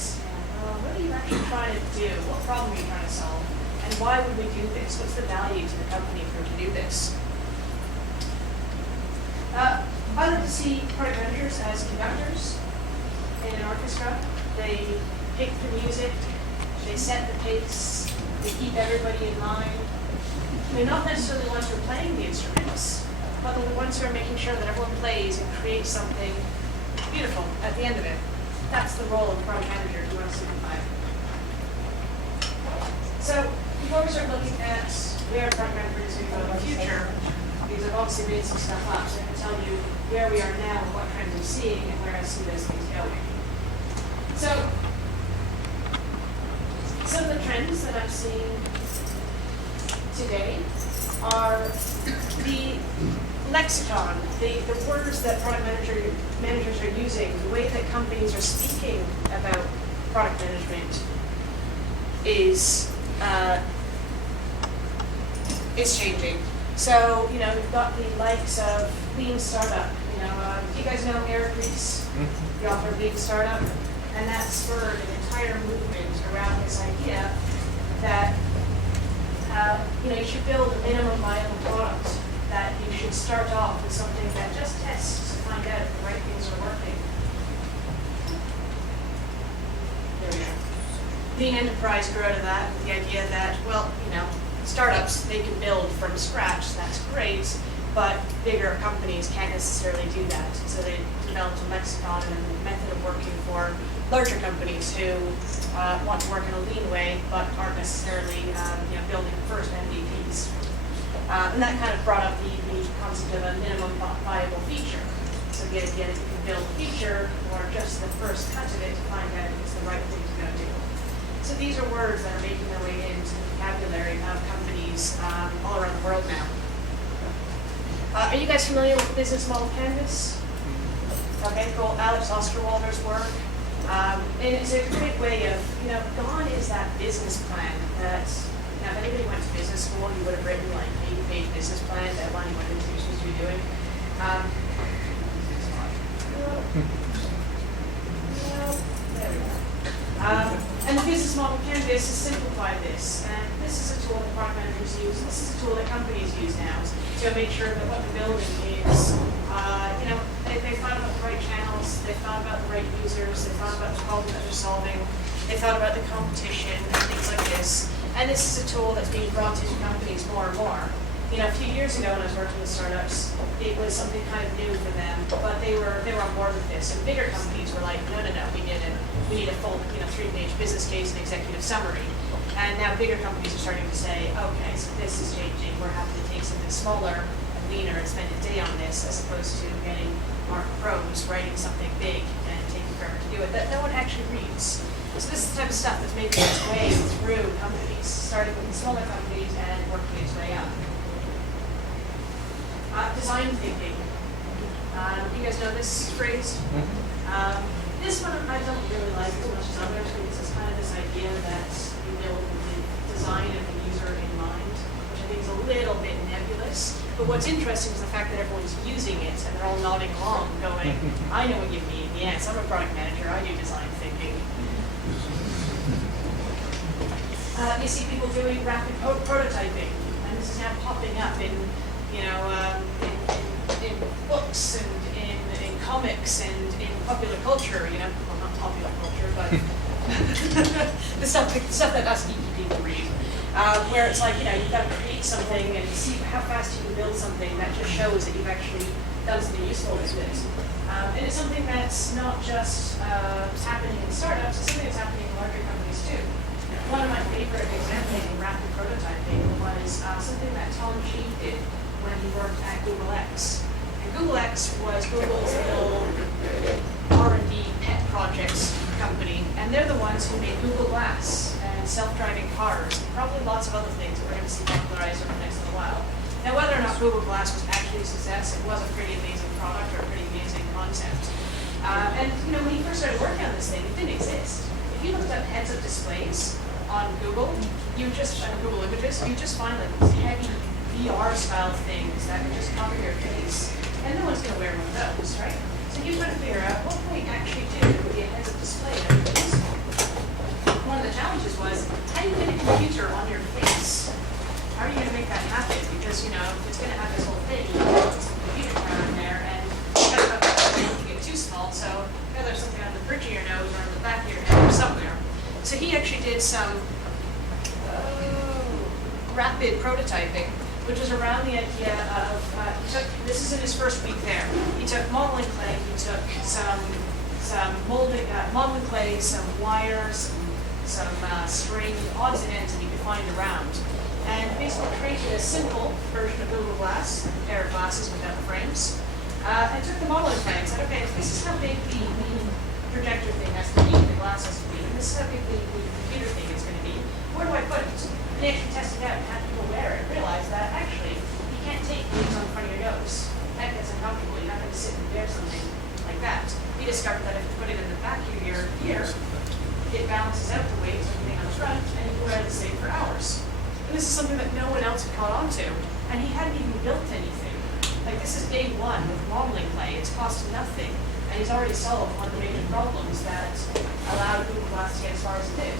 this. What are you actually trying to do? What problem are you trying to solve? And why would we do this? What's the value to the company if we were to do this? I like to see product managers as conductors in an orchestra. They pick the music, they set the pace, they keep everybody in line. They're not necessarily the ones who are playing the instruments, but they're the ones who are making sure that everyone plays and creates something beautiful at the end of it. That's the role of the product manager if you want to simplify it. So before we start looking at where product manager is going to go in the future, because I've obviously made some stuff up, so I can tell you where we are now, what trends I'm seeing, and where I see those things going. So some of the trends that I'm seeing today are the lexicon, the words that product managers are using, the way that companies are speaking about product management is changing. So, you know, we've got the likes of Lean Startup. You know, you guys know Eric Ries, the author of Lean Startup, and that spurred an entire movement around this idea that you know, you should build a minimum viable product, that you should start off with something that just tests to find out if the right things are working. There we go. Lean Enterprise grew out of that with the idea that, well, you know, startups, they can build from scratch, that's great, but bigger companies can't necessarily do that. So they developed a lexicon and a method of working for larger companies who want to work in a lean way, but aren't necessarily you know, building first MVPs. And that kind of brought up the concept of a minimum viable feature. So the idea that you can build a feature or just the first cut of it to find out if it's the right thing to go do. So these are words that are making their way into the vocabulary of companies all around the world now. Are you guys familiar with the business model canvas? Okay, cool. Alex Osterwalder's work. And it's a great way of, you know, gone is that business plan that, you know, if anybody went to business school, you would have written like 80-page business plan that outlining what you're supposed to be doing. There we go. And the business model canvas has simplified this. And this is a tool that product managers use. This is a tool that companies use now to make sure that what they're building is, you know, they thought about the right channels, they thought about the right users, they thought about the problem that they're solving, they thought about the competition and things like this. And this is a tool that's being brought into companies more and more. You know, a few years ago when I was working with startups, it was something kind of new for them, but they were on board with this. And bigger companies were like, no, we need a full, you know, 3-page business case and executive summary. And now bigger companies are starting to say, okay, so this is changing. We're having to take something smaller and leaner and spend a day on this, as opposed to getting Mark Pros writing something big and taking forever to do it that no one actually reads. So this is the type of stuff that's making its way through companies, starting with the smaller companies and working its way up. Design thinking. You guys know this phrase? This one I don't really like as much as others, because it's kind of this idea that you build with the design of the user in mind, which I think is a little bit nebulous. But what's interesting is the fact that everyone's using it and they're all nodding along, going, I know what you mean. Yes, I'm a product manager. I do design thinking. You see people doing rapid prototyping, and this is now popping up in, you know, in books and in comics and in popular culture. You know, well, not popular culture, but the stuff that us geeky people read. Where it's like, you know, you've got to create something and see how fast you can build something that just shows that you've actually done something useful with it. And it's something that's not just happening in startups, it's something that's happening in larger companies too. One of my favorite examples of rapid prototyping was something that Tom Sheed did when he worked at Google X. And Google X was Google's little R&D pet projects company, and they're the ones who made Google Glass and self-driving cars, and probably lots of other things that we're going to see popularized over the next little while. Now, whether or not Google Glass was actually a success, it was a pretty amazing product or a pretty amazing concept. And you know, when he first started working on this thing, it didn't exist. If you looked up heads-up displays on Google, you just Google Images, you just find like these heavy VR-style things that can just cover your face, and no one's going to wear one of those, right? So you try to figure out what can we actually do with the heads-up display that we use. because, you know, if it's going to have this whole thing, you can put some computer power in there, and you kind of have to get too small, so there's something on the bridge of your nose or on the back of your head or somewhere. So he actually did some rapid prototyping, which was around the idea of, this is in his first week there, he took modeling clay, he took some modeling clay, some wires, some string, odds and ends that he could find around, and basically created a simple version of Google Glass, a pair of glasses without frames, and took the modeling clay and said, okay, this is how big the projector thing has to be, the glass has to be, and this is how big the computer thing is going to be. Where do I put it? And they actually tested it out and had people wear it, realized that actually you can't take things on the front of your nose. That gets uncomfortable. You're not going to sit and wear something like that. He discovered that if you put it in the back of your ear, it balances out the weight of everything on the front, and you can wear the same for hours. And this is something that no one else had caught on to, and he hadn't even built anything. Like, this is day one with modeling clay. It's cost nothing. And he's already solved one of the major problems that allowed Google Glass to get as far as it did.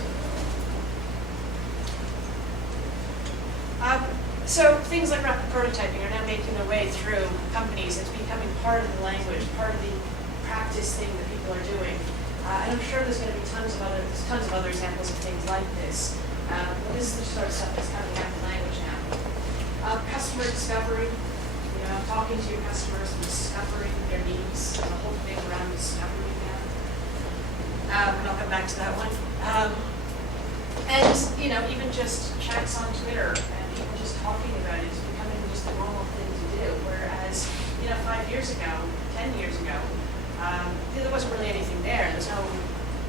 So things like rapid prototyping are now making their way through companies. It's becoming part of the language, part of the practice thing that people are doing. And I'm sure there's going to be tons of other examples of things like this. But this is the sort of stuff that's coming out of the language now. Customer discovery. You know, talking to your customers and discovering their needs. There's a whole thing around discovery now. And I'll come back to that one. And, you know, even just chats on Twitter and people just talking about it is becoming just a normal thing to do. Whereas, you know, 5 years ago, 10 years ago, there wasn't really anything there. There's no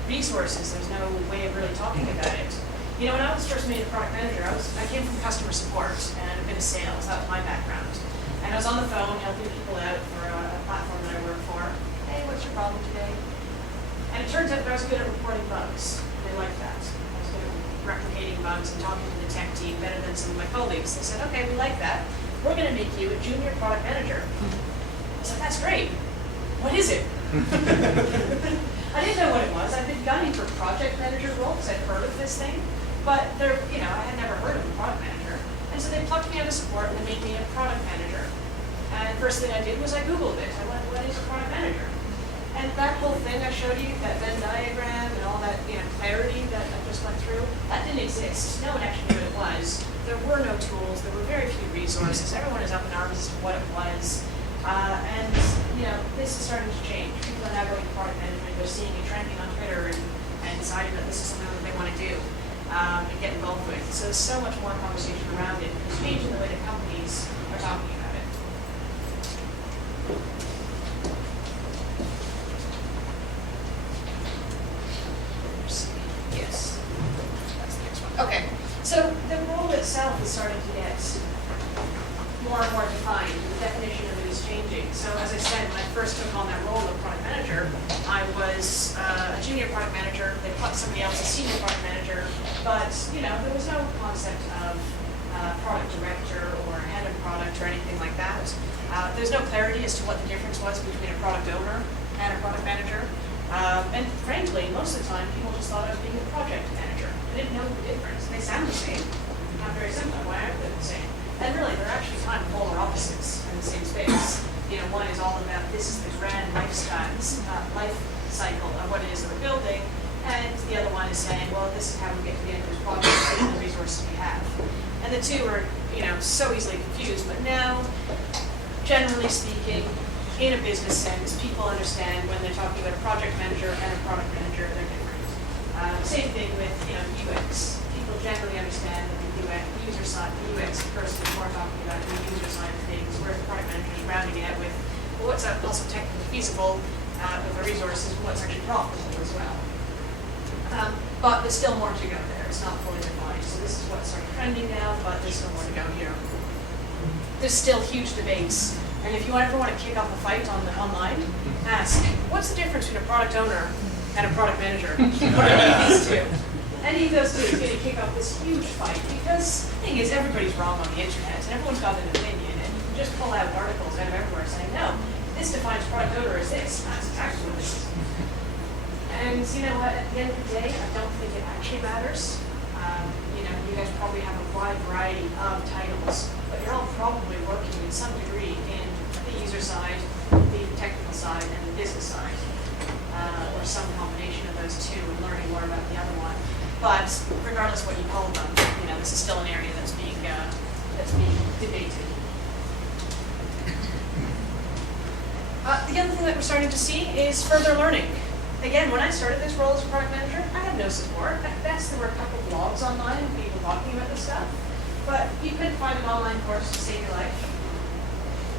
resources. There's no way of really talking about it. You know, when I was first made a product manager, I came from customer support and a bit of sales. That was my background. And I was on the phone helping people out for a platform that I work for. Hey, what's your problem today? And it turns out that I was good at reporting bugs. They liked that. I was good at replicating bugs and talking to the tech team better than some of my colleagues. They said, okay, we like that. We're going to make you a junior product manager. I was like, that's great. What is it? I didn't know what it was. I'd been gunning for project manager role because I'd heard of this thing. But I had never heard of a product manager. And so they plucked me out of support and they made me a product manager. And the first thing I did was I Googled it. I went, what is a product manager? And that whole thing I showed you, that Venn diagram and all that clarity that I just went through, that didn't exist. No one actually knew what it was. There were no tools. There were very few resources. Everyone is up in arms as to what it was. And this is starting to change. People are now going to product management. They're seeing it trending on Twitter and deciding that this is something that they want to do and get involved with. So there's so much more conversation around it. It's changing the way that companies are talking about it. Yes, that's the next one. Okay, so the role itself is starting to get more and more defined. The definition of it is changing. So as I said, when I first took on that role of product manager, I was a junior product manager. They put somebody else as senior product manager, but there was no concept of product director or head of product or anything like that. There's no clarity as to what the difference was between a product owner and a product manager. And frankly, most of the time, people just thought I was being a project manager. They didn't know the difference. They sound the same. Not very similar. Why aren't they the same? And really, they're actually kind of polar opposites in the same space. One is all about this is the grand life cycle of what it is that we're building, and the other one is saying, well, this is how we get to the end of this project and the resources we have. And the two are, so easily confused. But now, generally speaking, in a business sense, people understand when they're talking about a project manager and a product manager, they're different. Same thing with UX. People generally understand that the user side, the UX person is more talking about the user side of things, whereas the product manager is rounding it out with, well, what's also technically feasible with the resources, and what's actually profitable as well. But there's still more to go there. It's not fully defined. So this is what's sort of trending now, but there's still more to go here. There's still huge debates. And if you ever want to kick off a fight online, ask, what's the difference between a product owner and a product manager? What are these two? Any of those two is going to kick off this huge fight, because the thing is, everybody's wrong on the internet, and everyone's got an opinion, and you can just pull out articles out of everywhere saying, no, this defines product owner as this. That's exactly what this is. And you know what, at the end of the day, I don't think it actually matters. You know, you guys probably have a wide variety of titles, but you're all probably working in some degree in the user side, the technical side, and the business side, or some combination of those two, and learning more about the other one. But regardless of what you call them, you know, this is still an area that's being debated. The other thing that we're starting to see is further learning. Again, when I started this role as a product manager, I had no support. At best, there were a couple of blogs online of people talking about this stuff, but you couldn't find an online course to save your life.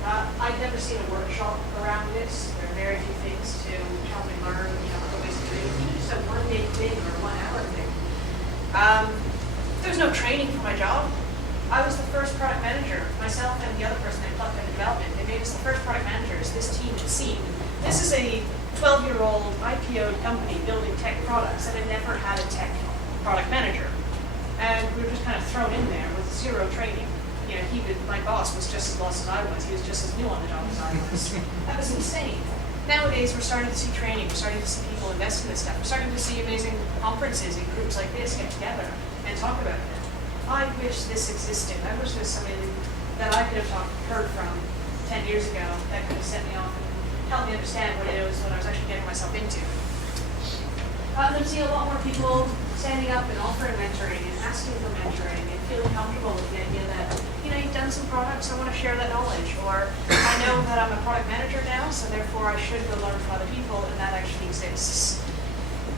I'd never seen a workshop around this. There are very few things to help me learn, you know, other ways to do it. Even just a one-day thing or a 1 hour thing. There was no training for my job. I was the first product manager, myself and the other person I plucked into development. They made us the first product managers this team had seen. This is a 12-year-old IPO'd company building tech products that had never had a tech product manager. And we were just kind of thrown in there with zero training. You know, my boss was just as lost as I was. He was just as new on the job as I was. That was insane. Nowadays, we're starting to see training. We're starting to see people invest in this stuff. We're starting to see amazing conferences and groups like this get together and talk about it. I wish this existed. I wish there was somebody that I could have heard from 10 years ago that could have set me off and helped me understand what it was, what I was actually getting myself into. I'm see a lot more people standing up and offering mentoring and asking for mentoring and feeling comfortable with the idea that, you know, you've done some products, I want to share that knowledge, or I know that I'm a product manager now, so therefore I should go learn from other people, and that actually exists.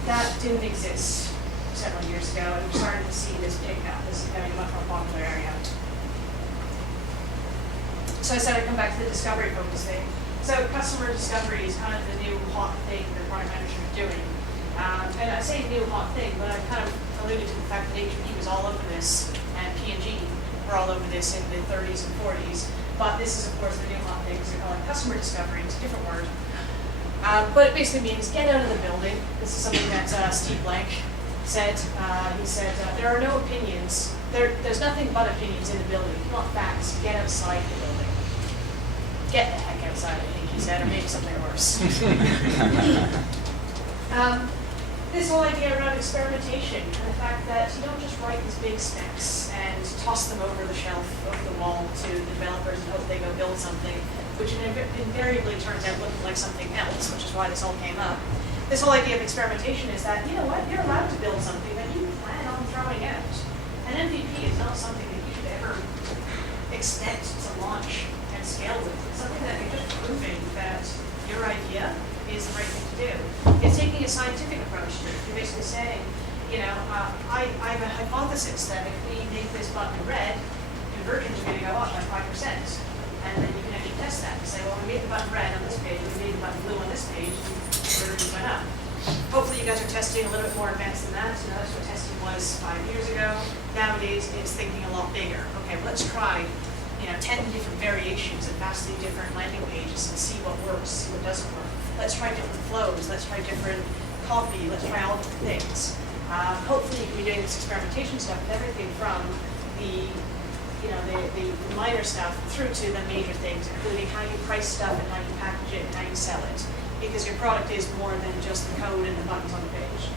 That didn't exist several years ago, and we're starting to see this pick up. This is becoming a much more popular area. So I said I'd come back to the discovery focus thing. So customer discovery is kind of the new hot thing that product managers are doing. And I say new hot thing, but I kind of alluded to the fact that HP was all over this, and P&G were all over this in the 30s and 40s. But this is, of course, the new hot thing, because they call it customer discovery. It's a different word. But it basically means get out of the building. This is something that Steve Blank said. He said, there are no opinions. There's nothing but opinions in the building. If you want facts, get outside the building. Get the heck outside, I think he said, or maybe something worse. This whole idea around experimentation and the fact that you don't just write these big specs and toss them over the shelf, over the wall to the developers and hope they go build something, which invariably turns out looking like something else, which is why this all came up. This whole idea of experimentation is that, you know what, you're allowed to build something that you plan on throwing out. An MVP is not something that you should ever expect to launch and scale with. It's something that you're just proving that your idea is the right thing to do. It's taking a scientific approach to it. You're basically saying, you know, I have a hypothesis that if we make this button red, conversions are going to go up by 5%. And then you can actually test that and say, well, we made the button red on this page, and we made the button blue on this page, and conversions went up. Hopefully you guys are testing a little bit more advanced than that. You know, that's what testing was 5 years ago. Nowadays, it's thinking a lot bigger. Okay, well, let's try, you know, 10 different variations of vastly different landing pages and see what works, see what doesn't work. Let's try different flows. Let's try different copy. Let's try all different things. Hopefully, you can be doing this experimentation stuff with everything from the, you know, the minor stuff through to the major things, including how you price stuff and how you package it and how you sell it. Because your product is more than just the code and the buttons on the page.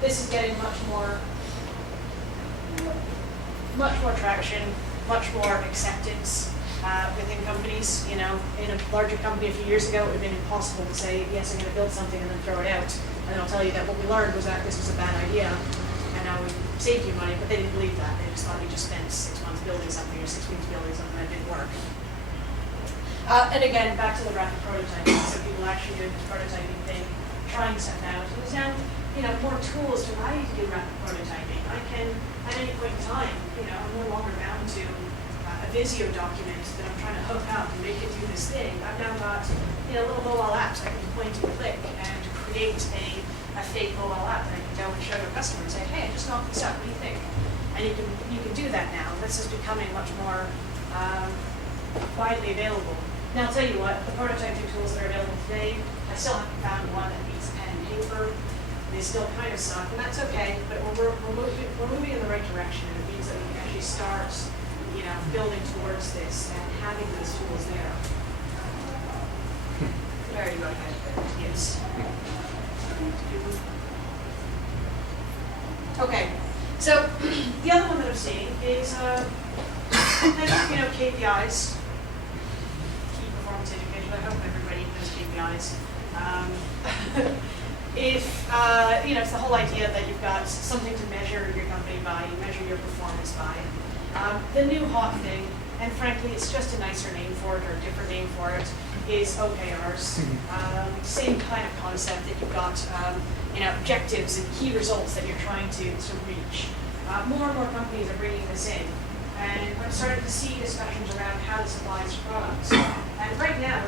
This is getting much more traction, much more acceptance within companies. You know, in a larger company a few years ago, it would have been impossible to say, yes, I'm going to build something and then throw it out. And I'll tell you that what we learned was that this was a bad idea, and now we saved you money, but they didn't believe that. They just thought you just spent 6 months building something or 6 weeks building something that didn't work. And again, back to the rapid prototyping. So people actually doing this prototyping thing, trying stuff out. So there's now, you know, more tools to allow you to do rapid prototyping. I can, at any point in time, you know, I'm no longer bound to a Visio document that I'm trying to hook up and make it do this thing. I've now got, you know, little mobile apps I can point and click and create a fake mobile app that I can go and show to a customer and say, hey, I just knocked this up. What do you think? And you can do that now. This is becoming much more widely available. Now, I'll tell you what, the prototyping tools that are available today, I still haven't found one that beats pen and paper. They still kind of suck, and that's okay, but we're moving in the right direction, and it means that we can actually start, you know, building towards this and having these tools there. There you go ahead. Yes. Okay, So the other one that I'm seeing is KPIs, key performance indicators. I hope everybody knows KPIs. It's the whole idea that you've got something to measure your company by, you measure your performance by. The new hot thing, and frankly, it's just a nicer name for it or a different name for it, is OKRs. Same kind of concept that you've got, objectives and key results that you're trying to reach. More and more companies are bringing this in, and I'm starting to see discussions around how this applies to products. And right now,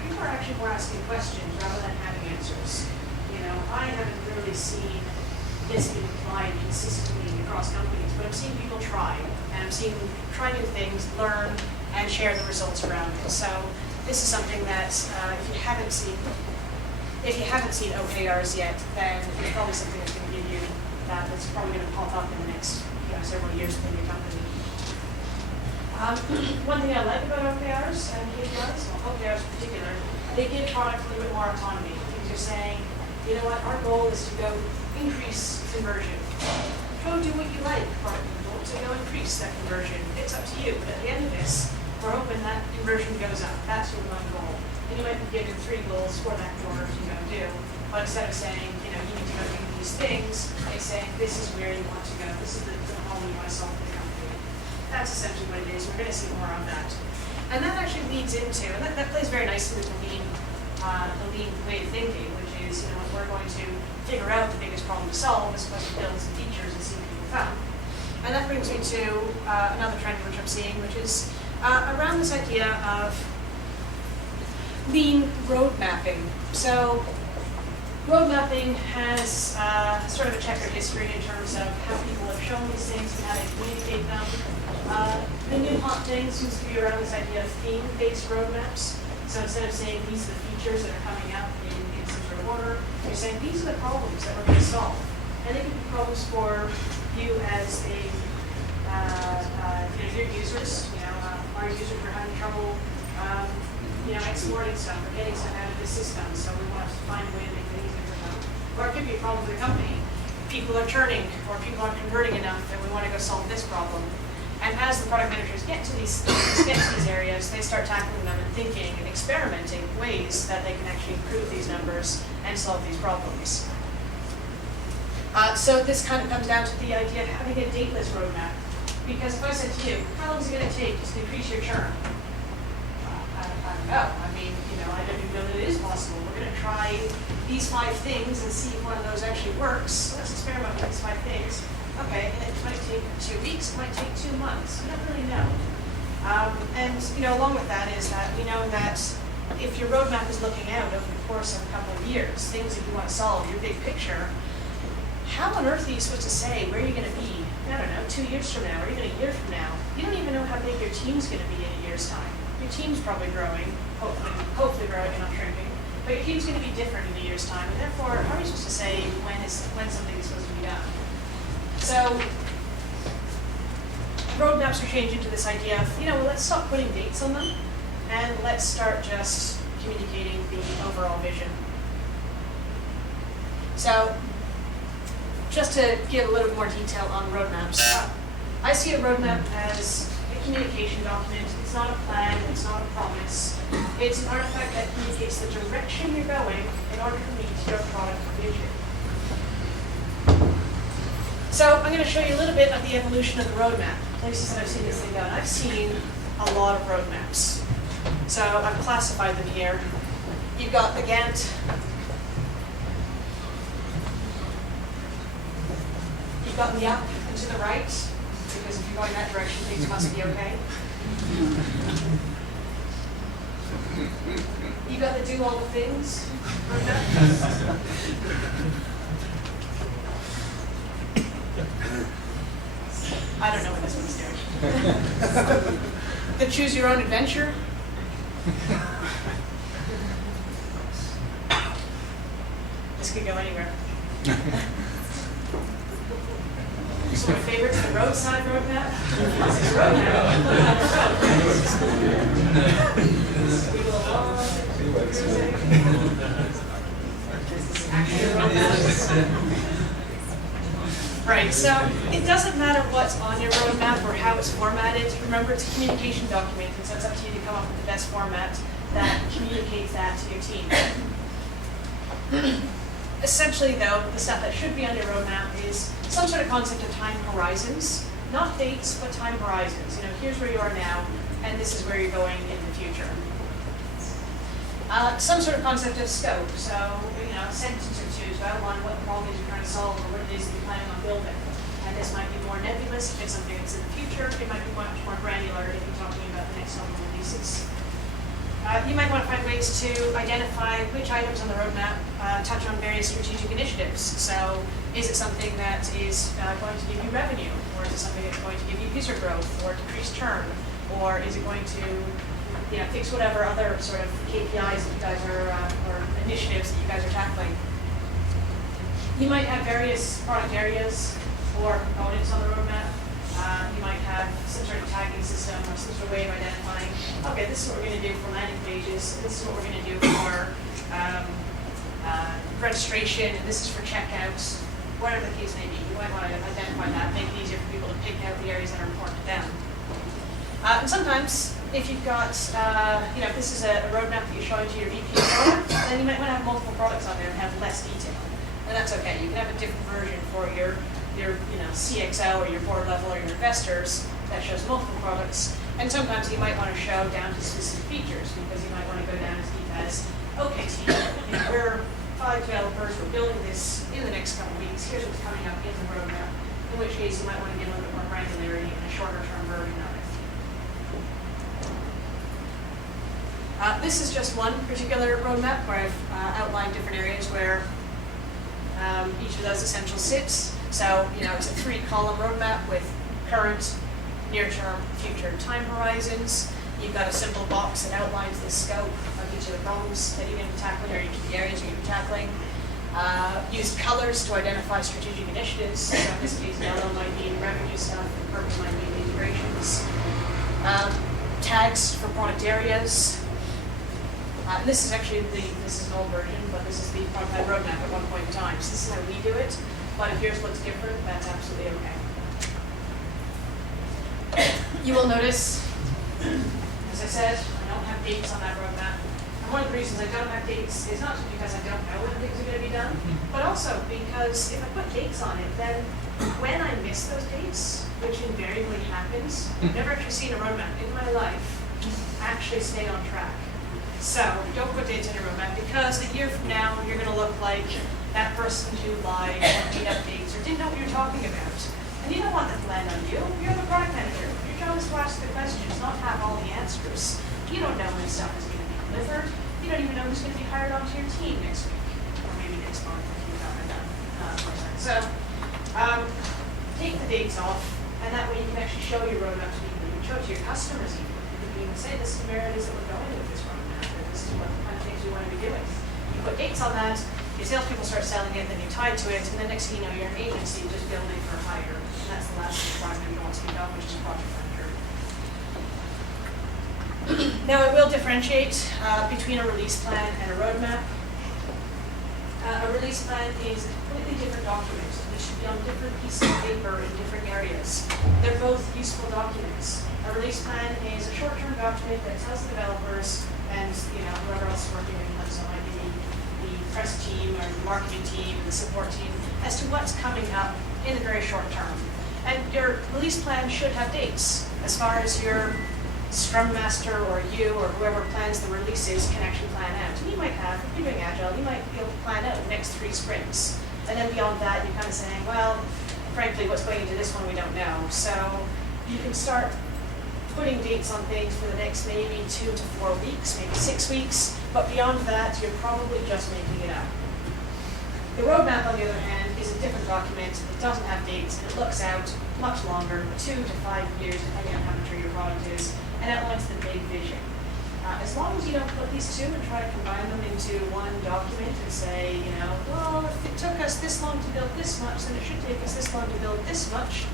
people are actually more asking questions rather than having answers. I haven't really seen this being applied consistently across companies, but I'm seeing people try, and I'm seeing them try new things, learn, and share the results around it. So this is something that if you haven't seen OKRs yet, then it's probably something that's going to give you that's probably going to pop up in the next several years within your company. One thing I like about OKRs and KPIs, well, OKRs in particular, they give product a little bit more autonomy. Because you're saying, you know what, our goal is to go increase conversion. Go do what you like, product people, to go increase that conversion. It's up to you, but at the end of this, we're hoping that conversion goes up. That's your one goal. And you might be given 3 goals for that quarter to go do. But instead of saying, you need to go do these things, they say, this is where you want to go. This is the problem you want to solve for the company. That's essentially what it is. We're going to see more on that. And that actually leads into, and that plays very nicely with the lean way of thinking, which is, we're going to figure out the biggest problem to solve as opposed to build some features and see what people found. And that brings me to another trend which I'm seeing, which is around this idea of lean road mapping. So road mapping has sort of a checkered history in terms of how people have shown these things and how they communicate them. The new hot thing seems to be around this idea of theme-based roadmaps. So instead of saying these are the features that are coming out in some sort of order, you're saying these are the problems that we're going to solve. And they can be problems for you as your users. Our users are having trouble exporting stuff or getting stuff out of the system, so we want to find a way to make it easier for them. Or it could be a problem for the company. People are churning or people aren't converting enough, and we want to go solve this problem. And as the product managers get to these areas, they start tackling them and thinking and experimenting ways that they can actually improve these numbers and solve these problems. So this kind of comes down to the idea of having a dateless roadmap. Because if I said to you, how long is it going to take to increase your churn? I don't know. I don't even know that it is possible. We're going to try these 5 things and see if one of those actually works. Let's experiment with these 5 things. Okay, and it might take 2 weeks, it might take 2 months. We don't really know. Along with that is that we know that if your roadmap is looking out over the course of a couple of years, things that you want to solve, your big picture, how on earth are you supposed to say where you're going to be, 2 years from now or even a year from now? You don't even know how big your team's going to be in a year's time. Your team's probably growing, hopefully growing and not shrinking, but your team's going to be different in a year's time, and therefore, how are you supposed to say when something is supposed to be done? So roadmaps are changing to this idea of, let's stop putting dates on them, and let's start just communicating the overall vision. So just to give a little bit more detail on roadmaps, I see a roadmap as a communication document. It's not a plan, it's not a promise. It's an artifact that communicates the direction you're going in order to meet your product vision. So I'm going to show you a little bit of the evolution of the roadmap, places that I've seen this thing done. I've seen a lot of roadmaps. So I've classified them here. You've got the Gantt. You've got the up and to the right, because if you're going that direction, things must be okay. You've got the do all the things roadmap. I don't know what this one's doing. The choose your own adventure. This could go anywhere. So my favorite's the roadside roadmap. This is roadmap. We go along, cruising. This is actually a roadmap. Right, so it doesn't matter what's on your roadmap or how it's formatted. Remember, it's a communication document, and so it's up to you to come up with the best format that communicates that to your team. Essentially, though, the stuff that should be on your roadmap is some sort of concept of time horizons. Not dates, but time horizons. You know, here's where you are now, and this is where you're going in the future. Some sort of concept of scope. So, you know, a sentence or two to outline what the problem is you're trying to solve or what it is that you're planning on building. And this might be more nebulous if it's something that's in the future. It might be much more granular if you're talking about the next couple of releases. You might want to find ways to identify which items on the roadmap touch on various strategic initiatives. So, is it something that is going to give you revenue, or is it something that's going to give you user growth, or decrease churn, or is it going to, you know, fix whatever other sort of KPIs that you guys are, or initiatives that you guys are tackling? You might have various product areas or components on the roadmap. You might have some sort of tagging system or some sort of way of identifying, okay, this is what we're going to do for landing pages, this is what we're going to do for registration, and this is for checkouts, whatever the case may be. You might want to identify that, make it easier for people to pick out the areas that are important to them. And sometimes, if you've got, you know, if this is a roadmap that you're showing to your VP of product, then you might want to have multiple products on there and have less detail. And that's okay. You can have a different version for your you know, CXO or your board level or your investors that shows multiple products. And sometimes you might want to show down to specific features because you might want to go down as deep as, okay, team, you know, we're 5 developers, we're building this in the next couple of weeks, here's what's coming up in the roadmap, in which case you might want to get a little bit more granularity in a shorter term version of it. This is just one particular roadmap where I've outlined different areas where each of those essentials sits. So, you know, it's a 3-column roadmap with current, near-term, future time horizons. You've got a simple box that outlines the scope of each of the problems that you're going to be tackling, or each of the areas you're going to be tackling. Use colors to identify strategic initiatives. So in this case, yellow might be revenue stuff, and purple might be integrations. Tags for product areas. This is actually this is an old version, but this is the prototype roadmap at one point in time. So this is how we do it. But if yours looks different, that's absolutely okay. You will notice, as I said, I don't have dates on that roadmap. And one of the reasons I don't have dates is not just because I don't know when things are going to be done, but also because if I put dates on it, then when I miss those dates, which invariably happens, I've never actually seen a roadmap in my life actually stay on track. So don't put dates on your roadmap, because a year from now, you're going to look like that person who lied or made up dates or didn't know what you're talking about. And you don't want that to land on you. You're the product manager. Your job is to ask the questions, not have all the answers. You don't know when stuff is going to be delivered. You don't even know who's going to be hired onto your team next week, or maybe next month if you've got that person. So take the dates off, and that way you can actually show your roadmap to people. You can show it to your customers even. You can even say, this is where it is that we're going with this roadmap, or this is what kind of things we want to be doing. You put dates on that. Your salespeople start selling it, then you tie to it, and then next thing you know, you're an agency just building for hire. And that's the last thing the product manager wants to be done, which is project manager. Now, I will differentiate between a release plan and a roadmap. A release plan is a completely different document. They should be on different pieces of paper in different areas. They're both useful documents. A release plan is a short-term document that tells the developers and whoever else is working with them, so it might be the press team or the marketing team and the support team, as to what's coming up in the very short term. And your release plan should have dates as far as your Scrum Master or you or whoever plans the releases can actually plan out. And you might have, if you're doing Agile, you might be able to plan out the next 3 sprints. And then beyond that, you're kind of saying, well, frankly, what's going into this one we don't know. So you can start putting dates on things for the next maybe 2 to 4 weeks, maybe 6 weeks, but beyond that, you're probably just making it up. The roadmap, on the other hand, is a different document. It doesn't have dates, and it looks out much longer, 2 to 5 years, depending on how mature your product is, and outlines the big vision. As long as you don't put these two and try to combine them into one document and say, well, if it took us this long to build this much, then it should take us this long to build this much.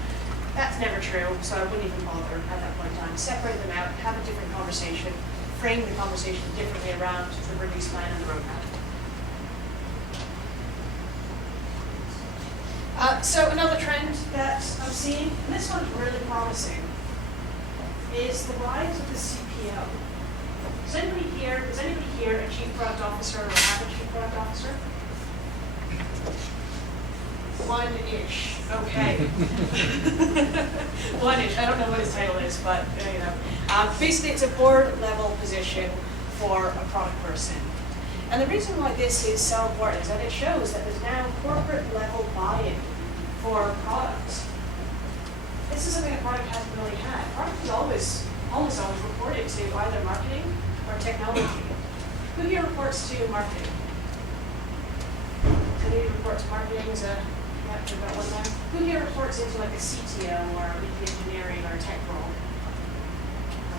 That's never true, so I wouldn't even bother at that point in time. Separate them out, have a different conversation, frame the conversation differently around the release plan and the roadmap. So another trend that I'm seeing, and this one's really promising, is the rise of the CPO. Is anybody here a chief product officer or have a chief product officer? One-ish, okay. One-ish, I don't know what his title is, but you know. Basically, it's a board level position for a product person. And the reason why this is so important is that it shows that there's now corporate level buy-in for products. This is something that product hasn't really had. Product is almost always reported to either marketing or technology. Who here reports to marketing? Somebody reports to marketing is a, yeah, we've got one there. Who here reports into like a CTO or a VP engineering or a tech role?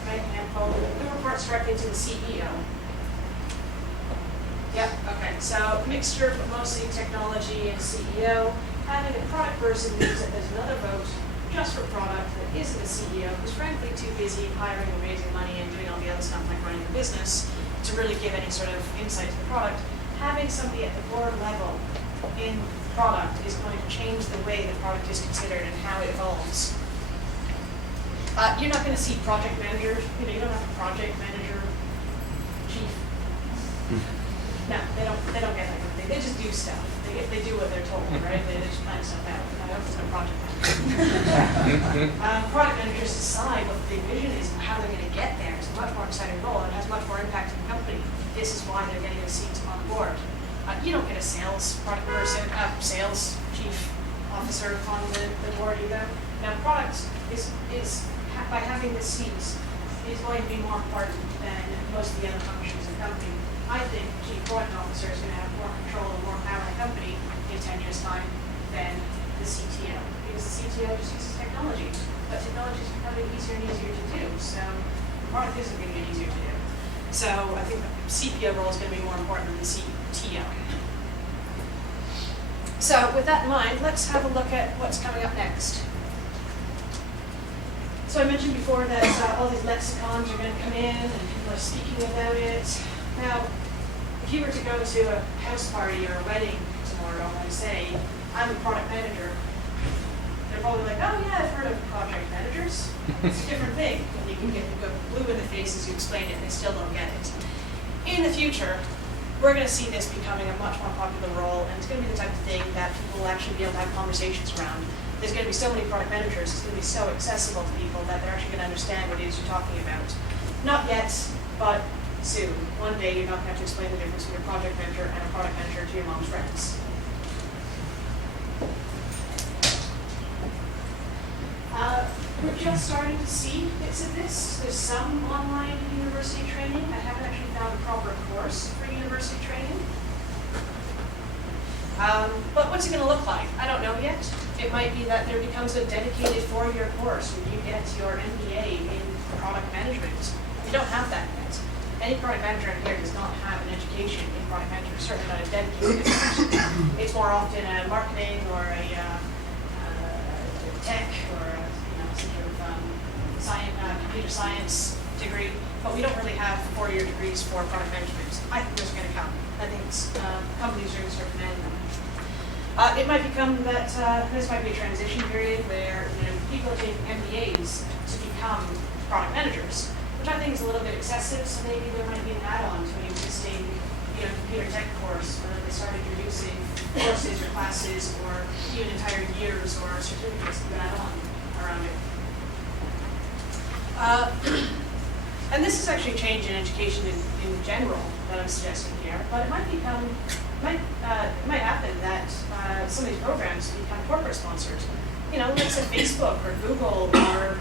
Okay, handful. Who reports directly to the CEO? Yep, okay, so mixture, but mostly technology and CEO. Having a product person means that there's another vote just for product that isn't a CEO who's frankly too busy hiring amazing money and doing all the other stuff like running the business to really give any sort of insight to the product. Having somebody at the board level in product is going to change the way the product is considered and how it evolves. You're not going to see project managers, you don't have a project manager chief. No, they don't get that kind of thing. They just do stuff. They do what they're told, right? They just plan stuff out. I hope it's no project manager. Product managers decide what the vision is and how they're going to get there. It's a much more exciting role and has much more impact on the company. This is why they're getting a seat on board. You don't get a sales product person, sales chief officer on the board either. Now, product is by having this seat is going to be more important than most of the other functions of the company. I think chief product officer is going to have more control and more power in the company in 10 years' time than the CTO. Because the CTO just uses technology. But technology is becoming easier and easier to do. So the product isn't going to get easier to do. So I think the CPO role is going to be more important than the CTO. So with that in mind, let's have a look at what's coming up next. So I mentioned before that all these lexicons are going to come in and people are speaking about it. Now, if you were to go to a house party or a wedding tomorrow and say, I'm a product manager, they're probably like, oh yeah, I've heard of project managers. It's a different thing. And you can get them go blue in the face as you explain it and they still don't get it. In the future, we're going to see this becoming a much more popular role, and it's going to be the type of thing that people will actually be able to have conversations around. There's going to be so many product managers, it's going to be so accessible to people that they're actually going to understand what it is you're talking about. Not yet, but soon. One day you're not going to have to explain the difference between a project manager and a product manager to your mom's friends. We're just starting to see bits of this. There's some online university training. I haven't actually found a proper course for university training. But what's it going to look like? I don't know yet. It might be that there becomes a dedicated 4-year course when you get your MBA in product management. You don't have that yet. Any product manager in here does not have an education in product management, certainly not a dedicated education. It's more often a marketing or a tech or a, some sort of computer science degree, but we don't really have 4-year degrees for product management. I think those are going to come. I think companies are going to start demanding them. It might become that this might be a transition period where people are taking MBAs to become product managers, which I think is a little bit excessive. So maybe there might be an add-on to an existing, computer tech course, where they start introducing courses or classes or even entire years or certificates that add on around it. And this is actually a change in education in general that I'm suggesting here, but it might become. It might happen that some of these programs become corporate sponsored. Let's say Facebook or Google or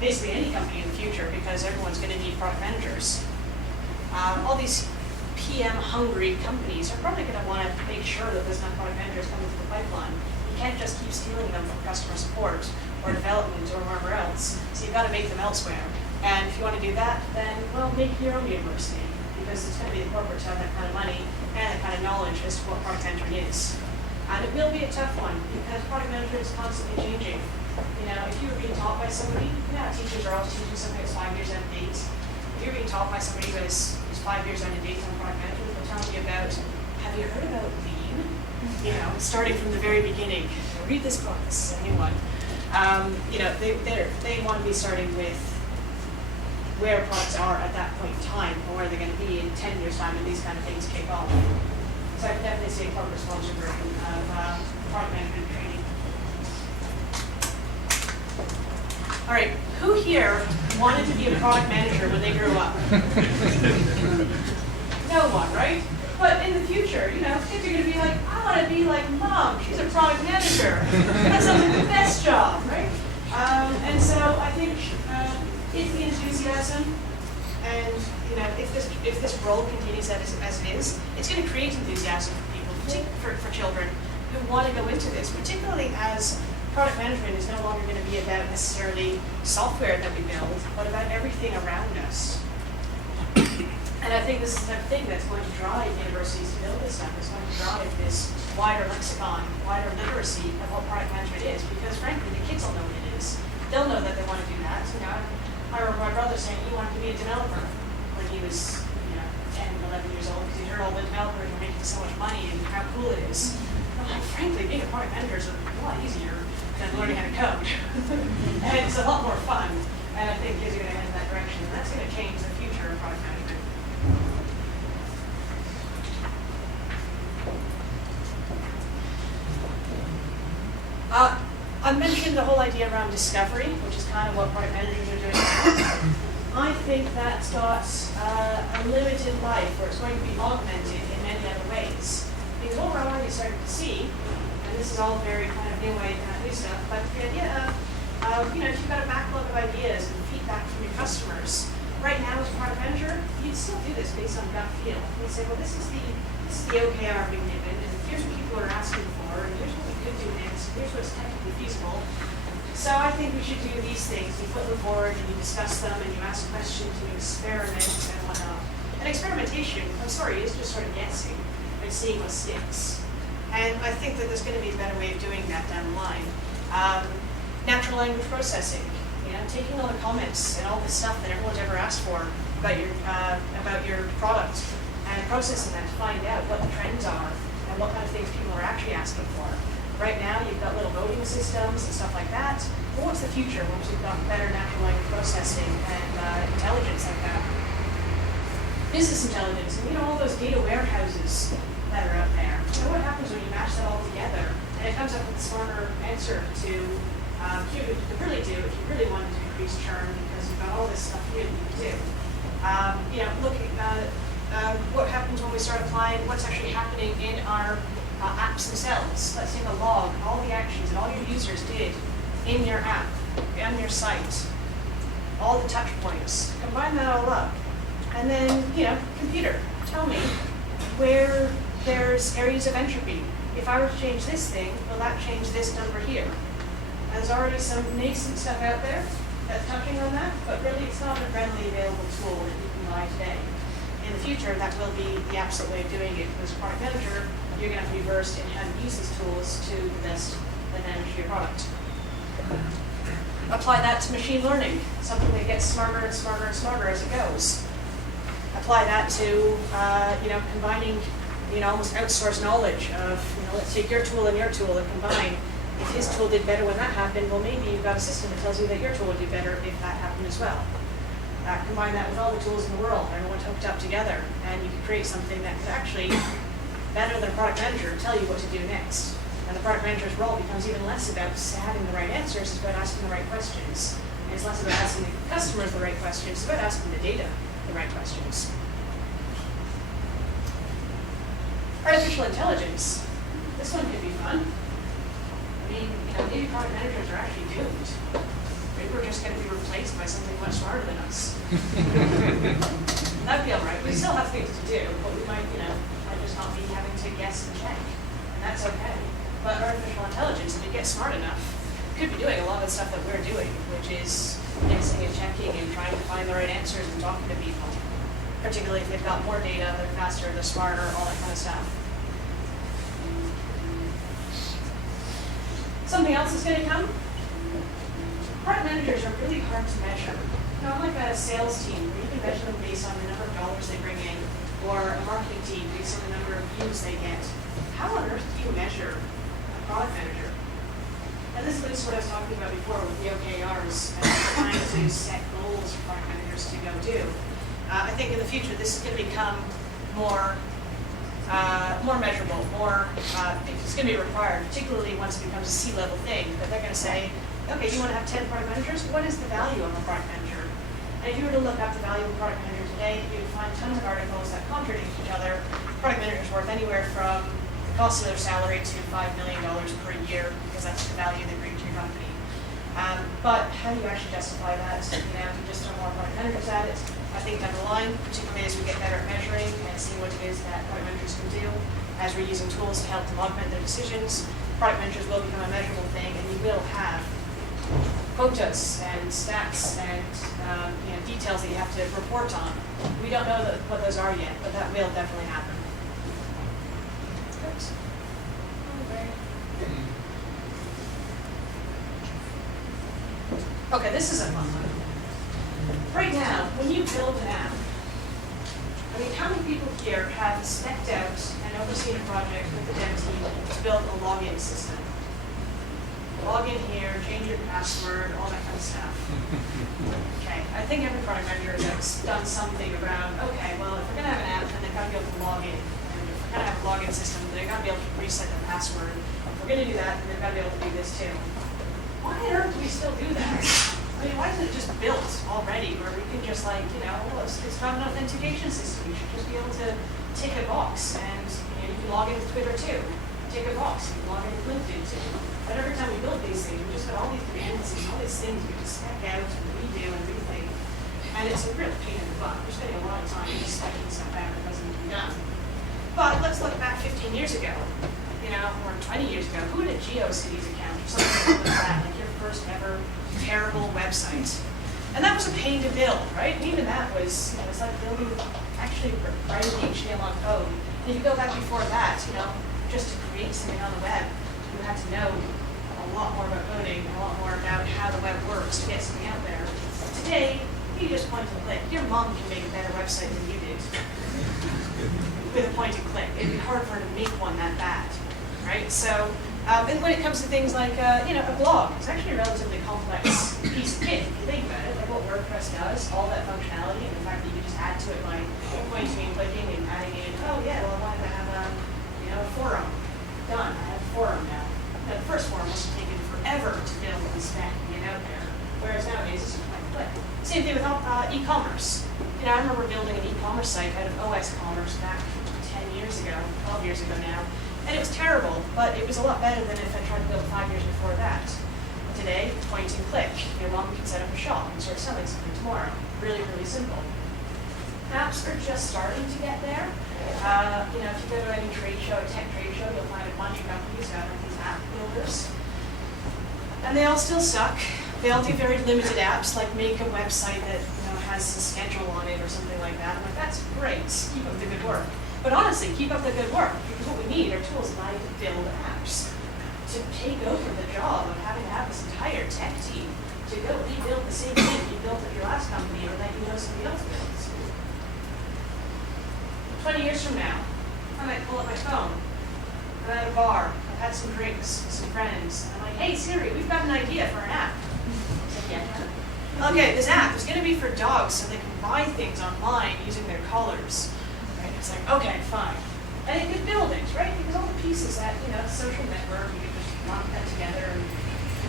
basically any company in the future, because everyone's going to need product managers. All these PM-hungry companies are probably going to want to make sure that there's enough product managers coming through the pipeline. You can't just keep stealing them from customer support or development or wherever else. So you've got to make them elsewhere. And if you want to do that, then, make your own university, because it's going to be the corporate to have that kind of money and that kind of knowledge as to what product management is. And it will be a tough one, because product management is constantly changing. If you were being taught by somebody, teachers are always teaching something that's 5 years out of date. If you're being taught by somebody who's 5 years out of date on product management, they're telling you about, have you heard about lean? You know, starting from the very beginning. Read this book. This is a new one. You know, they want to be starting with where products are at that point in time, or where they're going to be in 10 years' time, and these kind of things kick off. So I can definitely see a corporate sponsor version of product management training. All right, who here wanted to be a product manager when they grew up? No one, right? But in the future, you know, kids are going to be like, I want to be like Mom. She's a product manager. That sounds like the best job, right? And so I think if the enthusiasm and, you know, if this role continues as it is, it's going to create enthusiasm for people, for children who want to go into this, particularly as product management is no longer going to be about necessarily software that we build, but about everything around us. And I think this is the type of thing that's going to drive universities to build this stuff. It's going to drive this wider lexicon, wider literacy of what product management is, because frankly, the kids will know what it is. They'll know that they want to do that. You know, I remember my brother saying he wanted to be a developer when he was, you know, 10, 11 years old, because he heard all the developers were making so much money and how cool it is. I'm like, frankly, being a product manager is a lot easier than learning how to code. And it's a lot more fun. And I think kids are going to head in that direction. And that's going to change the future of product management. I mentioned the whole idea around discovery, which is kind of what product managers are doing now. I think that's got a limited life, where it's going to be augmented in many other ways. Because what we're already starting to see, and this is all very kind of new stuff, but the idea of, you know, if you've got a backlog of ideas and feedback from your customers, right now as a product manager, you'd still do this based on gut feel. You'd say, well, this is the OKR being given, and here's what people are asking for, and here's what we could do next, and here's what's technically feasible. So I think we should do these things. You put them forward, and you discuss them, and you ask questions, and you experiment, and whatnot. And experimentation, I'm sorry, is just sort of guessing and seeing what sticks. And I think that there's going to be a better way of doing that down the line. Natural language processing. You know, taking all the comments and all the stuff that everyone's ever asked for about your product and processing that to find out what the trends are and what kind of things people are actually asking for. Right now, you've got little voting systems and stuff like that. But what's the future once we've got better natural language processing and intelligence like that? Business intelligence, and you know, all those data warehouses that are out there. So what happens when you mash that all together and it comes up with a smarter answer to you could really do if you really wanted to increase churn, because you've got all this stuff here that you can do. You know, looking what happens when we start applying what's actually happening in our apps themselves. Let's take a log, all the actions that all your users did in your app, on your site, all the touch points. Combine that all up. And then, you know, computer, tell me where there's areas of entropy. If I were to change this thing, will that change this number here? There's already some nascent stuff out there that's touching on that, but really it's not a readily available tool that you can buy today. In the future, that will be the absolute way of doing it. As a product manager, you're going to have to be versed in how to use these tools to the best advantage of your product. Apply that to machine learning, something that gets smarter and smarter and smarter as it goes. Apply that to, you know, combining, you know, almost outsourced knowledge of, you know, let's take your tool and combine. If his tool did better when that happened, well, maybe you've got a system that tells you that your tool would do better if that happened as well. Combine that with all the tools in the world, everyone's hooked up together, and you could create something that could actually, better than a product manager, tell you what to do next. And the product manager's role becomes even less about having the right answers, it's about asking the right questions. And it's less about asking the customers the right questions, it's about asking the data the right questions. Artificial intelligence. This one could be fun. I mean, you know, maybe product managers are actually doomed. Maybe we're just going to be replaced by something much smarter than us. That'd be all right. We still have things to do, but we might, you know, might just not be having to guess and check. And that's okay. But artificial intelligence, if it gets smart enough, could be doing a lot of the stuff that we're doing, which is guessing and checking and trying to find the right answers and talking to people. Particularly if they've got more data, they're faster, they're smarter, all that kind of stuff. Something else is going to come. Product managers are really hard to measure. Not like a sales team where you can measure them based on the number of dollars they bring in, or a marketing team based on the number of views they get. how on earth do you measure a product manager? And this leads to what I was talking about before with the OKRs and trying to set goals for product managers to go do. I think in the future this is going to become more measurable, it's going to be required, particularly once it becomes a C-level thing, that they're going to say, okay, you want to have 10 product managers? What is the value of a product manager? And if you were to look up the value of a product manager today, you'd find tons of articles that contradict each other. Product managers worth anywhere from the cost of their salary to $5 million per year, because that's the value they bring to your company. But how do you actually justify that? You know, if you just throw more product managers at it, I think down the line, particularly as we get better at measuring and seeing what it is that product managers can do, as we're using tools to help them augment their decisions, product managers will become a measurable thing, and you will have quotas and stats and details that you have to report on. We don't know what those are yet, but that will definitely happen. Good. Okay, this is a fun one. Right now, when you build an app, I mean, how many people here have spec'd out and overseen a project with the dev team to build a login system? Log in here, change your password, all that kind of stuff. Okay, I think every product manager has done something around, okay, well, if we're going to have an app, then they've got to be able to log in. And if we're going to have a login system, they've got to be able to reset their password. If we're going to do that, then they've got to be able to do this too. Why on earth do we still do that? I mean, why isn't it just built already, where we can just like, well, it's not an authentication system. You should just be able to tick a box, and you can log in with Twitter too. Tick a box, you can log in with LinkedIn too. But every time we build these things, we just got all these dependencies, all these things we just spec out and redo and rethink. And it's a real pain in the butt. We're spending a lot of time just specking stuff out that doesn't need to be done. But let's look back 15 years ago, or 20 years ago. Who had a GeoCities account or something like that, like your first ever terrible website? And that was a pain to build, right? And even that was, it's like building, actually writing the HTML code. And if you go back before that, just to create something on the web, you had to know a lot more about coding and a lot more about how the web works to get something out there. Today, you just point and click. Your mom can make a better website than you did with a point and click. It'd be hard for her to make one that bad, right? So, and when it comes to things like, a blog, it's actually a relatively complex piece of kit. If you think about it, like what WordPress does, all that functionality, and the fact that you can just add to it by pointing and clicking and adding in, oh yeah, well I wanted to have a forum. Done, I have a forum now. Now, the first forum must have taken forever to build and spec and get out there, whereas nowadays it's just point and click. Same thing with e-commerce. I remember building an e-commerce site out of OS Commerce back 10 years ago, 12 years ago now, and it was terrible, but it was a lot better than if I tried to build 5 years before that. Today, point and click. Your mom can set up a shop and start selling something tomorrow. Really, really simple. Apps are just starting to get there. If you go to any trade show, a tech trade show, you'll find a bunch of companies who have these app builders. And they all still suck. They all do very limited apps, like make a website that has a schedule on it or something like that. I'm like, that's great. Keep up the good work. But honestly, keep up the good work, because what we need are tools like to build apps, to take over the job of having to have this entire tech team to go rebuild the same thing you built at your last company or that somebody else built. 20 years from now, I might pull up my phone. I'm at a bar. I've had some drinks with some friends. I'm like, hey Siri, we've got an idea for an app. I said, yeah. Okay, this app is going to be for dogs so they can buy things online using their collars. Right? It's like, okay, fine. And it could build it, right? Because all the pieces that, social network, you can just lock that together and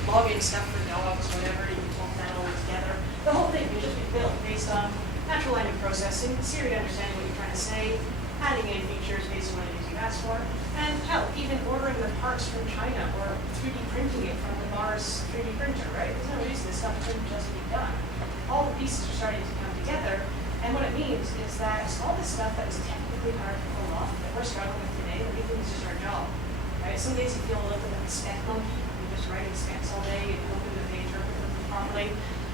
log in stuff for dogs, whatever, you can pull that all together. The whole thing can just be built based on natural language processing, Siri understanding what you're trying to say, adding in features based on what it is you asked for, and hell, even ordering the parts from China or 3D printing it from the Mars 3D printer, right? There's no reason this stuff couldn't just be done. All the pieces are starting to come together, and what it means is that all this stuff that was technically hard to pull off, that we're struggling with today, that we think is just our job, right? Some days you feel a little bit like a spec monkey, you're just writing specs all day, and hoping that they interpret them properly.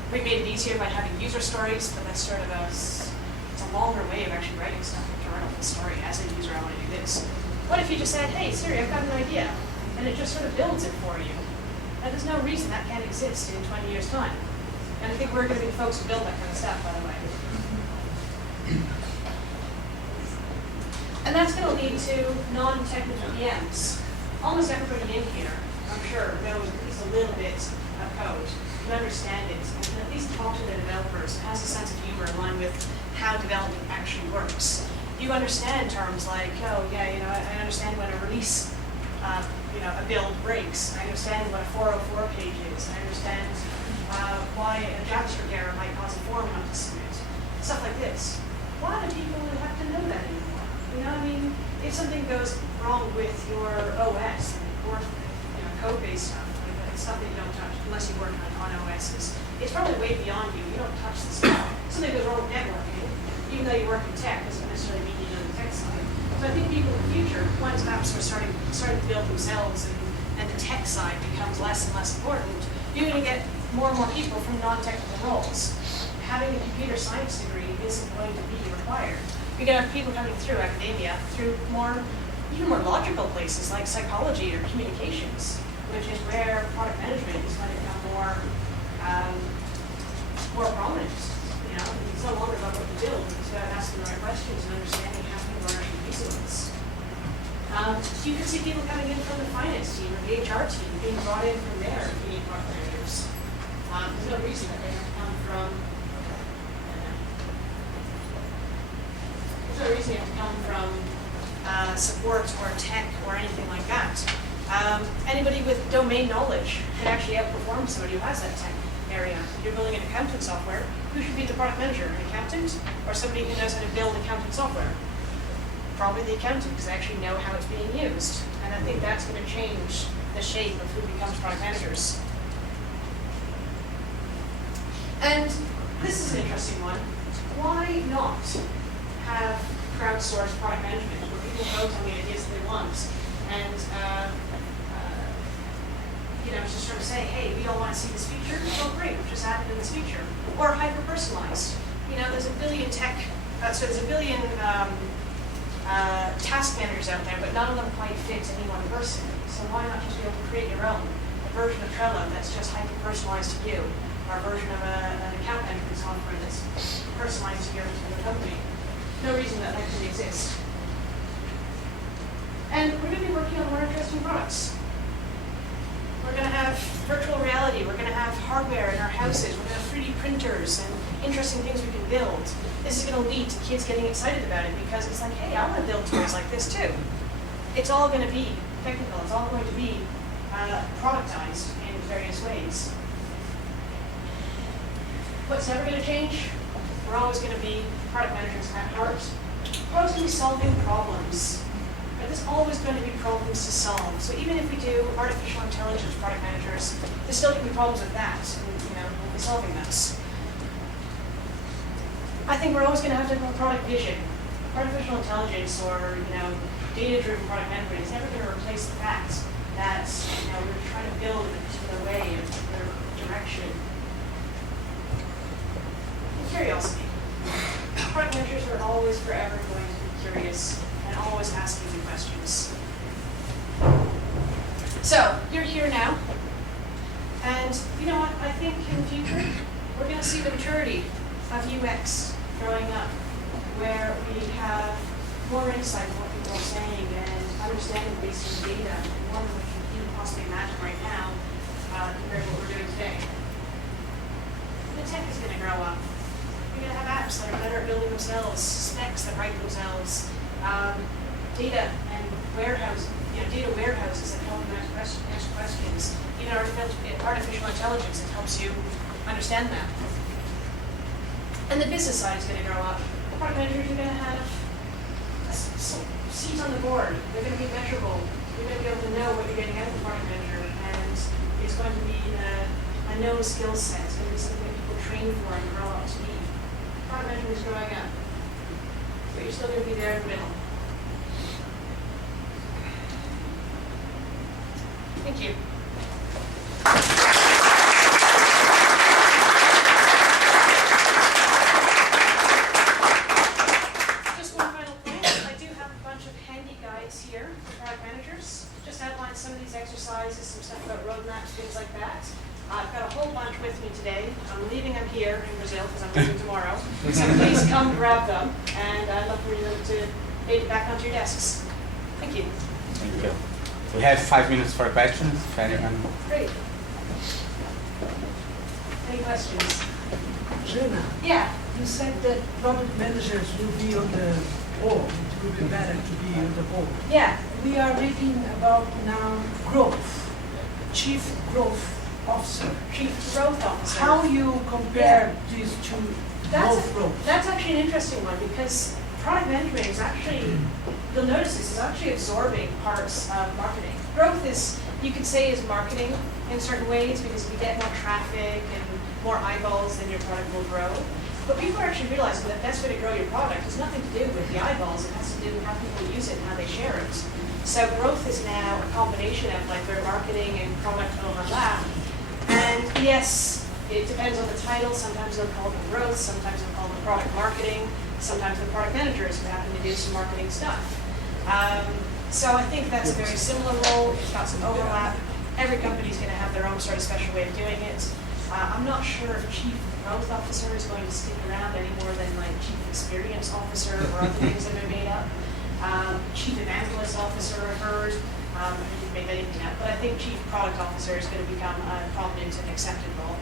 We made it easier by having user stories, but that's sort of it's a longer way of actually writing stuff. You have to write a whole story. As a user, I want to do this. What if you just said, hey, Siri, I've got an idea, and it just sort of builds it for you? And there's no reason that can't exist in 20 years' time. And I think we're going to be the folks who build that kind of stuff, by the way. And that's going to lead to non-technical PMs. Almost everybody in here, I'm sure, knows at least a little bit of code, can understand it, and can at least talk to the developers, and has a sense of humor in line with how development actually works. You understand terms like, oh yeah, I understand when a release, a build breaks. I understand what a 404 page is. I understand why a JavaScript error might cause a form not to submit. Stuff like this. Why do people have to know that anymore? If something goes wrong with your OS and or code-based stuff, like it's stuff that you don't touch unless you work on OSs, it's probably way beyond you. You don't touch this stuff. Something goes wrong with networking, even though you work in tech, doesn't necessarily mean you know the tech side. So I think people in the future, once apps are starting to build themselves and the tech side becomes less and less important, you're going to get more and more people from non-technical roles. Having a computer science degree isn't going to be required. You're going to have people coming through academia, through even more logical places like psychology or communications, which is where product management is going to become more prominent. It's no longer about what you build, it's about asking the right questions and understanding how people are actually using this. You can see people coming in from the finance team or the HR team being brought in from there if you need product managers. There's no reason that they have to come from support or tech or anything like that. Anybody with domain knowledge can actually outperform somebody who has that tech area. If you're building an accounting software, who should be the product manager? An accountant or somebody who knows how to build accounting software? Probably the accountant, because they actually know how it's being used. And I think that's going to change the shape of who becomes product managers. And this is an interesting one. Why not have crowdsourced product management where people vote on the ideas that they want and just sort of say, hey, we all want to see this feature, well great, we'll just add it in this feature. Or hyper-personalized. There's a billion task managers out there, but none of them quite fit any one person. So why not just be able to create your own? A version of Trello that's just hyper-personalized to you, or a version of an account management software that's personalized to your company. No reason that can exist. And we're going to be working on more interesting products. We're going to have virtual reality. We're going to have hardware in our houses. We're going to have 3D printers and interesting things we can build. This is going to lead to kids getting excited about it because it's like, hey, I want to build toys like this too. It's all going to be technical. It's all going to be productized in various ways. What's never going to change? We're always going to be product managers at heart. We're always going to be solving problems. But there's always going to be problems to solve. So even if we do artificial intelligence product managers, there's still going to be problems with that, and we'll be solving those. I think we're always going to have to have a product vision. Artificial intelligence or data-driven product management is never going to replace the fact that we're trying to build in a particular way, in a particular direction. Curiosity. Product managers are always forever going to be curious and always asking new questions. So, you're here now, and you know what? I think in the future, we're going to see the maturity of UX growing up, where we have more insight into what people are saying and understanding based on data, and more than we can even possibly imagine right now compared to what we're doing today. The tech is going to grow up. We're going to have apps that are better at building themselves, specs that write themselves, data and data warehouses that help you ask questions. Even artificial intelligence that helps you understand that. And the business side is going to grow up. Product managers are going to have a seat on the board. They're going to be measurable. You're going to be able to know what you're getting out of the product manager, and it's going to be a known skill set. It's going to be something that people train for and grow up to be. Product management is growing up, but you're still going to be there in the middle. Thank you. Just one final point. I do have a bunch of handy guides here for product managers. Just outline some of these exercises, some stuff about roadmaps, things like that. I've got a whole bunch with me today. I'm leaving them here in Brazil because I'm leaving tomorrow. So please come grab them, and I'd love for you to it back onto your desks. Thank you. Thank you. We have 5 minutes for questions. Great. Any questions? Janna, Yeah. you said that product managers will be on the board. It will be better to be on the board. Yeah. We are reading about now growth, chief growth officer. Chief Growth Officer. How you compare these two both roles? That's actually an interesting one because product management is actually, you'll notice this, is actually absorbing parts of marketing. Growth is, you could say, is marketing in certain ways because if you get more traffic and more eyeballs, then your product will grow. But people are actually realizing that the best way to grow your product has nothing to do with the eyeballs, it has to do with how people use it and how they share it. So growth is now a combination of like where marketing and product overlap. And yes, it depends on the title. Sometimes they'll call it growth, sometimes they'll call it product marketing, sometimes the product managers who happen to do some marketing stuff. So I think that's a very similar role. It's got some overlap. Every company's going to have their own sort of special way of doing it. I'm not sure if Chief Growth Officer is going to stick around any more than like Chief Experience Officer or other things that are made up. Chief Evangelist Officer I've heard. I didn't make anything up, but I think Chief Product Officer is going to become a prominent and accepted role.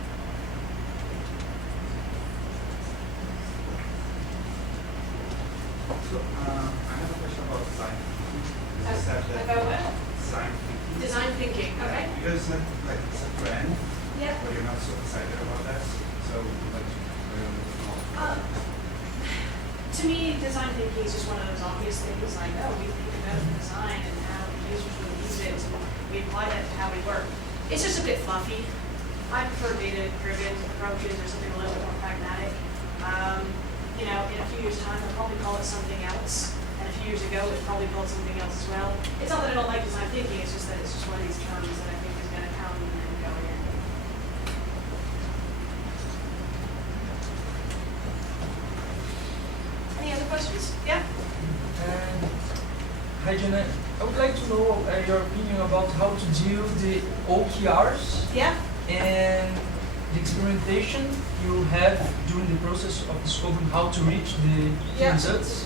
So, I have a question about design thinking. You said that About what? design thinking. Design thinking, okay. Because it's like it's a trend, Yeah. but you're not so excited about that. So, like, To me, design thinking is just one of those obvious things, like, oh, we think about the design and how the users will use it, and we apply that to how we work. It's just a bit fluffy. I prefer data-driven approaches or something a little bit more pragmatic. You know, in a few years' time, I'll probably call it something else. And a few years ago, it probably called something else as well. It's not that I don't like design thinking, it's just that it's just one of these terms that I think is going to come and go again. Any other questions? Yeah? Hi, Janna. I would like to know your opinion about how to deal the OKRs Yeah? and the experimentation you have during the process of discovering how to reach the Yeah. results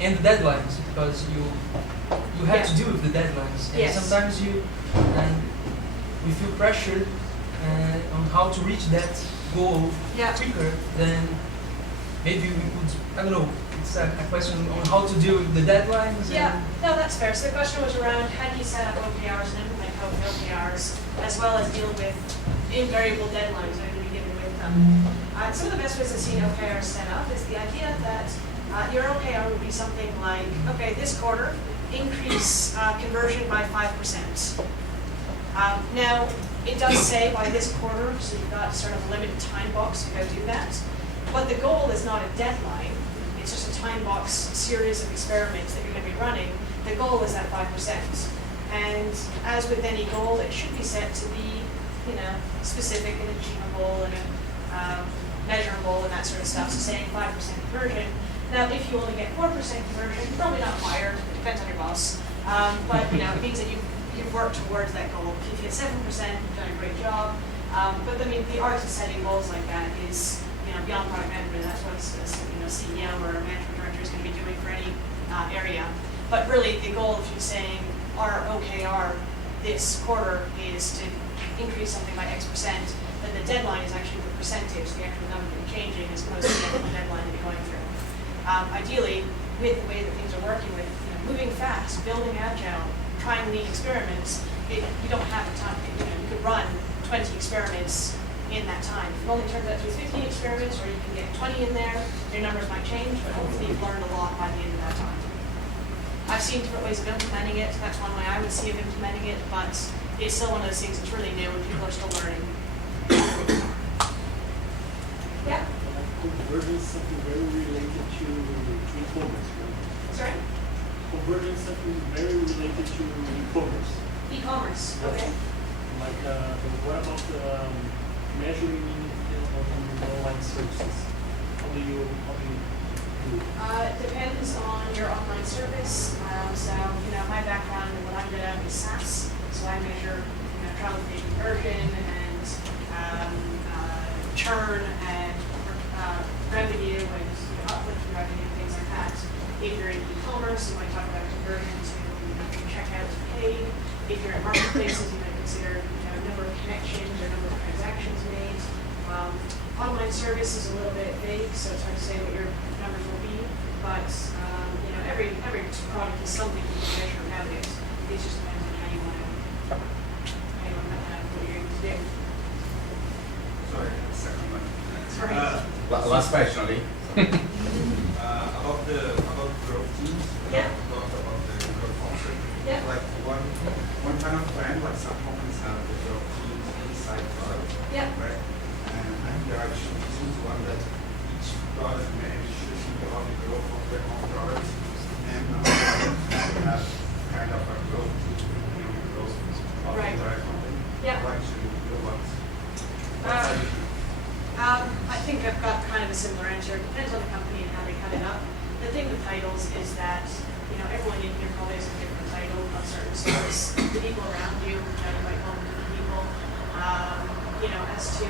and the deadlines, because you have to deal with the deadlines, and Yes. sometimes we feel pressured on how to reach that goal Yeah. quicker than maybe we could. I don't know. It's a question on how to deal with the deadlines. Yeah, And no, that's fair. So the question was around how do you set up OKRs and implement OKRs, as well as deal with invariable deadlines that are going to be given with them. Some of the best ways I've seen OKRs set up is the idea that your OKR would be something like, okay, this quarter, increase conversion by 5%. Now, it does say by this quarter, so you've got sort of a limited time box to go do that. But the goal is not a deadline. It's just a time box series of experiments that you're going to be running. The goal is that 5%. And as with any goal, it should be set to be, you know, specific and achievable and measurable and that sort of stuff. So saying 5% conversion. Now, if you only get 4% conversion, you're probably not fired. It depends on your boss. But you know, it means that you've worked towards that goal. If you get 7%, you've done a great job. But I mean, the art of setting goals like that is, you know, beyond product management. That's what a CEO or a management director is going to be doing for any area. But really, the goal, if you're saying our OKR this quarter is to increase something by X%, then the deadline is actually the percentage, the actual number that you're changing, as opposed to the actual deadline that you're going through. Ideally, with the way that things are working, with moving fast, building agile, trying lean experiments, you don't have a time. You could run 20 experiments in that time. If it only turns out to be 15 experiments, or you can get 20 in there, your numbers might change, but hopefully you've learned a lot by the end of that time. I've seen different ways of implementing it. That's one way I would see of implementing it, but it's still one of those things that's really new and people are still learning. Yeah? Conversion is something very related to e-commerce, right? Sorry? Conversion is something very related to e-commerce. E-commerce, okay. Like, what about measuring on online services? How do you do it? It depends on your online service. So, my background and what I'm good at is SaaS. So I measure, trial to page conversion and churn and revenue and uplift in revenue, things like that. If you're in e-commerce, you might talk about conversion to checkout to paid. If you're in marketplaces, you might consider number of connections or number of transactions made. Online service is a little bit vague, so it's hard to say what your numbers will be. But every product is something you can measure nowadays. It just depends on how you want to what you're able to do. Sorry, second one. Sorry. Last question, Ali. About growth teams. Yeah. Talked about the growth concept. Yeah. Like one kind of trend, like some companies have the growth teams inside product. Yeah. Right. And I think there are two reasons. One, that each product manager should think about the growth of their own product, and have kind of a growth team, growth of the Right. entire company. Yeah. Like to do what? I think I've got kind of a similar answer. It depends on the company and how they cut it up. The thing with titles is that, everyone in here probably has a different title of certain skills. The people around you, you might call them different people. As to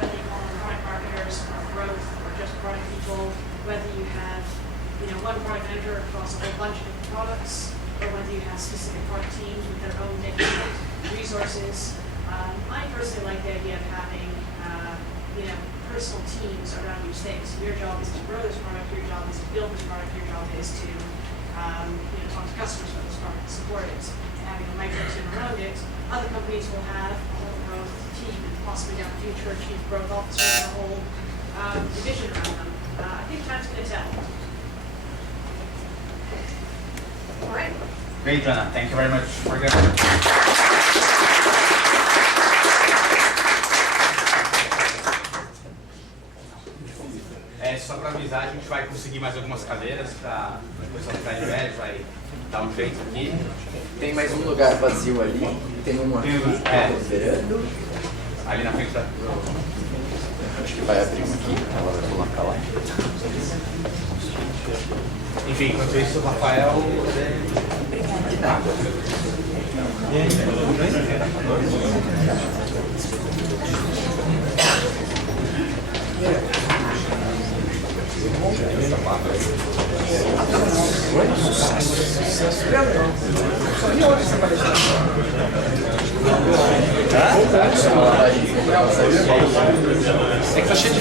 whether you call them product marketers or growth or just product people, whether you have, one product manager across a whole bunch of different products, or whether you have specific product teams with their own dedicated resources. I personally like the idea of having personal teams around each thing. So your job is to grow this product, your job is to build this product, your job is to talk to customers about this product, support it, and having a micro team around it. Other companies will have a whole growth team, and possibly down the future, a chief growth officer and a whole division around them. I think time's going to tell. All right. Great, Janna. Thank you very much for your só para avisar, a gente vai conseguir mais algumas cadeiras para o pessoal ficar de velho, vai dar um jeito aqui. Tem mais um lugar vazio ali, tem um aqui liberando. Ali na frente da... Acho que vai abrir um aqui, ela vai colocar lá. Enfim, enquanto isso, o Rafael... De nada. É que tá cheio de